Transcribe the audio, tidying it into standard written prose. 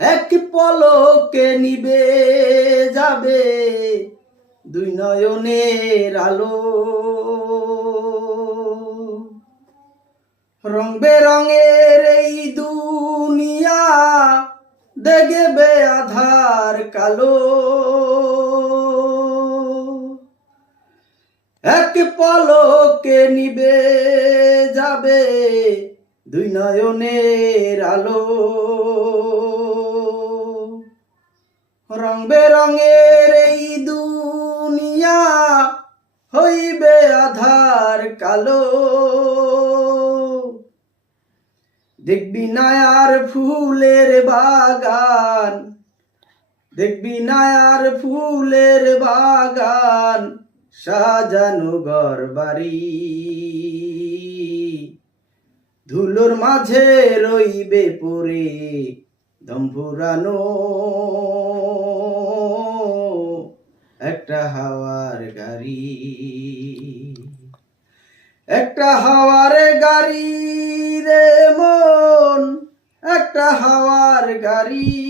এক পলকে নিবে যাবে দুই নয়নের আলো। রং বেরঙের এই দুনিয়া দেখবে আধার কালো। এক পলকে নিবে যাবে দুই নয়নের আলো। রং বেরঙের এই দুনিয়া হইবে আধার কালো। দেখবি না আর ফুলের বাগান, দেখবি না আর ফুলের বাগান, সাজানো ঘর বাড়ি। ধুলোর মাঝে রইবে পড়ে দম ফুরানো একটা হাওয়ার গাড়ি। একটা হাওয়ার গাড়ি রে মন, একটা হাওয়ার গাড়ি।